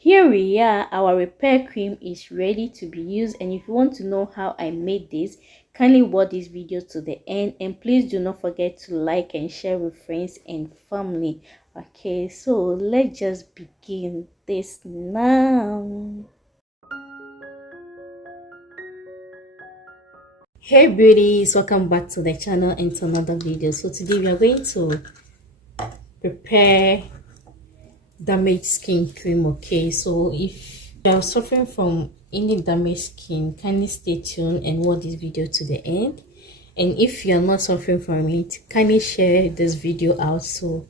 Here we are, our repair cream is ready to be used, and if you want to know how I made this, kindly watch this video to the end, and please do not forget to like and share with friends and family. Okay, so let's just begin this now. Hey beauties, welcome back to the channel and to another video. So today we are going to prepare damaged skin cream. Okay, so if you are suffering from any damaged skin, kindly stay tuned and watch this video to the end. And if you are not suffering from it, kindly share this video out so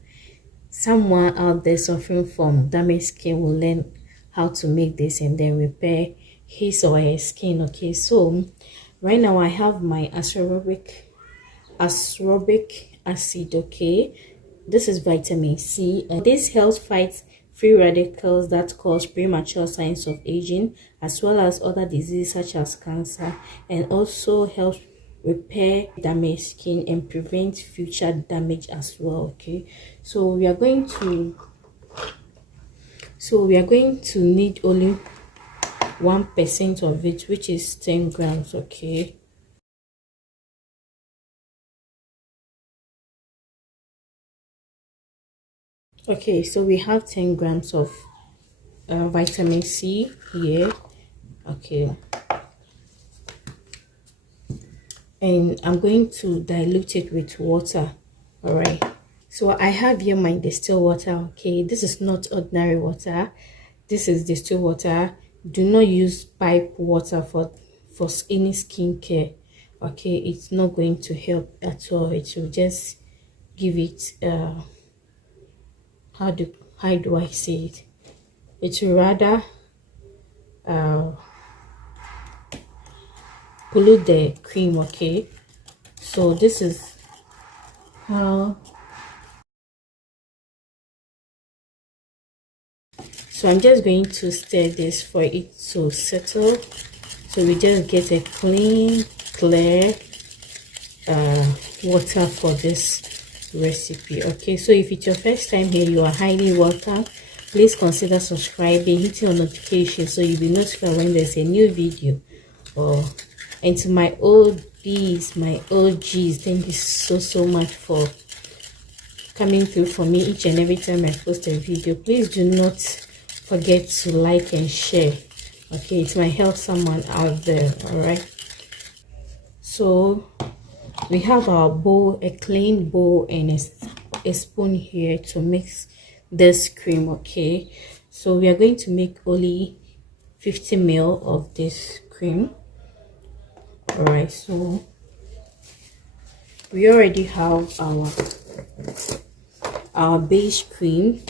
someone out there suffering from damaged skin will learn how to make this and then repair his or her skin. Okay, so right now I have my ascorbic acid. Okay, this is vitamin C, and this helps fight free radicals that cause premature signs of aging, as well as other diseases such as cancer, and also helps repair damaged skin and prevent future damage as well. Okay, so we are going to need only 1% of it, which is 10 grams. Okay, okay, so we have 10 grams of vitamin C here. Okay, and I'm going to dilute it with water. All right, so I have here my distilled water. Okay, this is not ordinary water, this is distilled water. Do not use pipe water for any skincare. Okay, it's not going to help at all. It will just give it how do I say it, it will rather pollute the cream. Okay, so this is how, so I'm just going to stir this for it to settle, so we just get a clean, clear water for this recipe. Okay, so if it's your first time here, you are highly welcome. Please consider subscribing, hitting on notification so you'll be notified when there's a new video. And to my OGs, thank you so much for coming through for me each and every time I post a video. Please do not forget to like and share. Okay, it might help someone out there. All right, so we have our bowl, a clean bowl, and a spoon here to mix this cream. Okay, so we are going to make only 50 ml of this cream. All right, so we already have our base cream.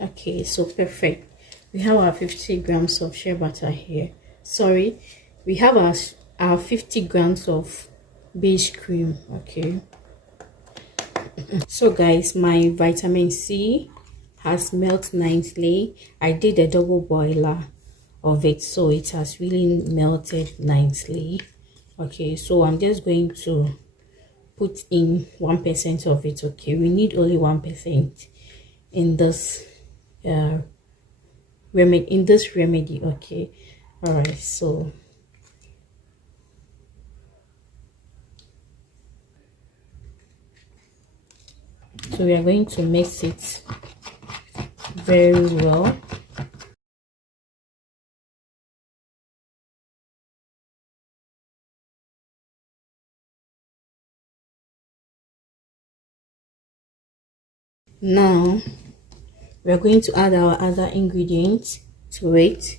Okay, so perfect. We have our 50 grams of shea butter here. Sorry, we have our 50 grams of base cream. Okay, so guys, my vitamin C has melted nicely. I did a double boiler of it, so it has really melted nicely. Okay, so I'm just going to put in 1% of it. Okay, we need only 1% in this remedy. Okay, all right, so we are going to mix it very well. Now we are going to add our other ingredients to it.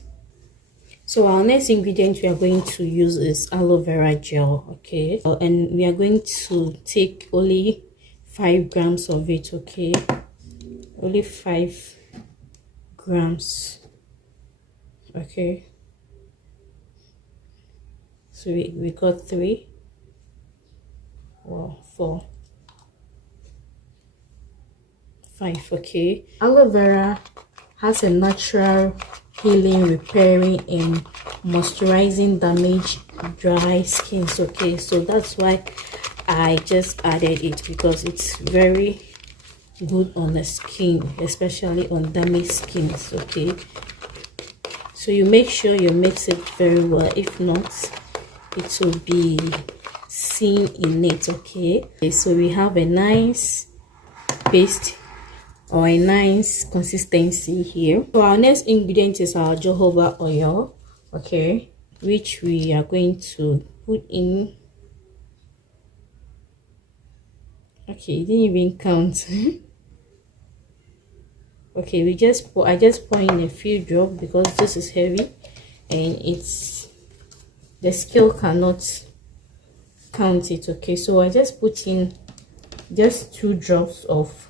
So our next ingredient we are going to use is aloe vera gel. Okay, and we are going to take only 5 grams of it. Okay, only 5 grams. Okay, so we got 3 or 4, 5. Okay, aloe vera has a natural healing, repairing, and moisturizing damaged dry skins. Okay, so that's why I just added it because it's very good on the skin, especially on damaged skins. Okay, so you make sure you mix it very well. If not, it will be seen in it. Okay, so we have a nice paste or a nice consistency here. So our next ingredient is our jojoba oil, okay, which we are going to put in. Okay, didn't even count. Okay, I just pour in a few drops because this is heavy and it's the scale cannot count it. Okay, so I just put in just 2 drops of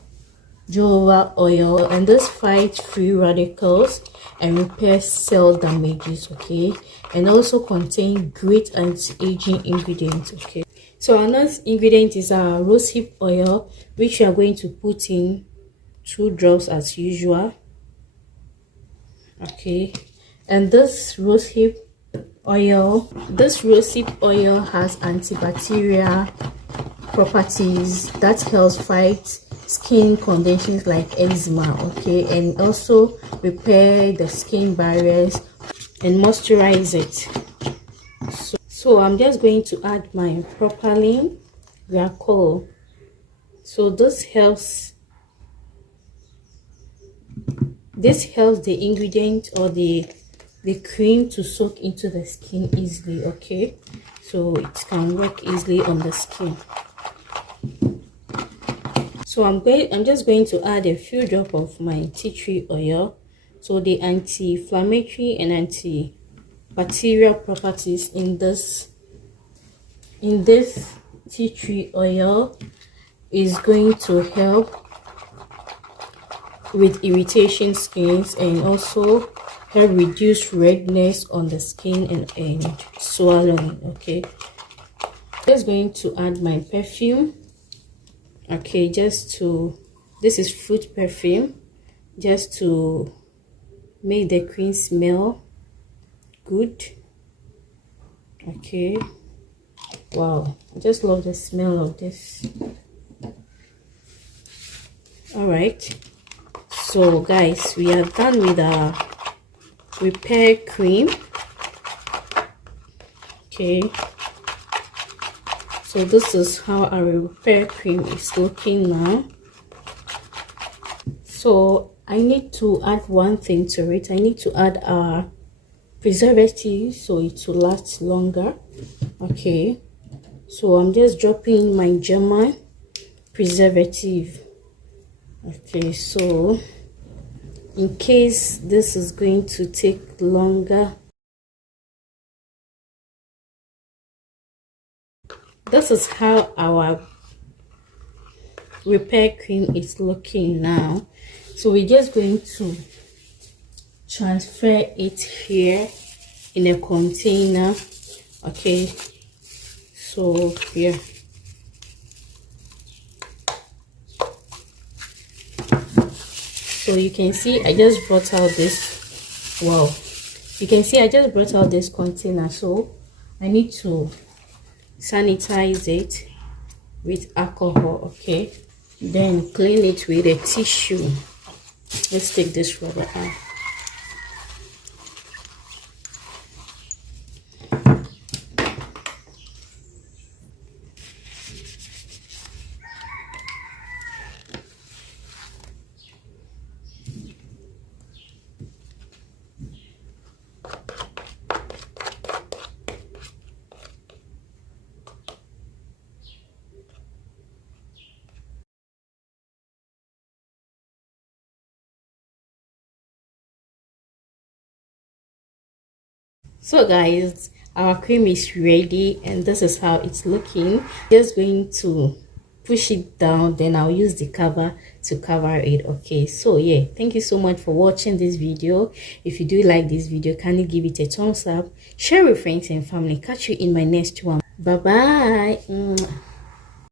jojoba oil, and this fights free radicals and repairs cell damages. Okay, and also contain great anti-aging ingredients. Okay, so our next ingredient is our rosehip oil, which we are going to put in 2 drops as usual. Okay, and this rosehip oil has antibacterial properties that helps fight skin conditions like eczema. Okay, and also repair the skin barriers and moisturize it. So I'm just going to add my propylene glycol. So this helps the ingredient or the cream to soak into the skin easily. Okay, so it can work easily on the skin. So I'm just going to add a few drops of my tea tree oil. So the anti-inflammatory and antibacterial properties in this tea tree oil is going to help with irritation skins and also help reduce redness on the skin and swallowing. Okay, just going to add my perfume. Okay, this is fruit perfume, just to make the cream smell good. Okay, wow, I just love the smell of this. All right, so guys, we are done with our repair cream. Okay, so this is how our repair cream is looking now. So I need to add one thing to it. I need to add our preservative so it will last longer. Okay, so I'm just dropping my German preservative. Okay, so in case this is going to take longer, this is how our repair cream is looking now. So we're just going to transfer it here in a container. Okay, so here, so you can see I just brought out this. Wow, you can see I just brought out this container, so I need to sanitize it with alcohol. Okay, then clean it with a tissue. Let's take this rubber out. So guys, our cream is ready and this is how it's looking. Just going to push it down, then I'll use the cover to cover it. Okay, so yeah, thank you so much for watching this video. If you do like this video, kindly give it a thumbs up, share with friends and family. Catch you in my next one. Bye bye.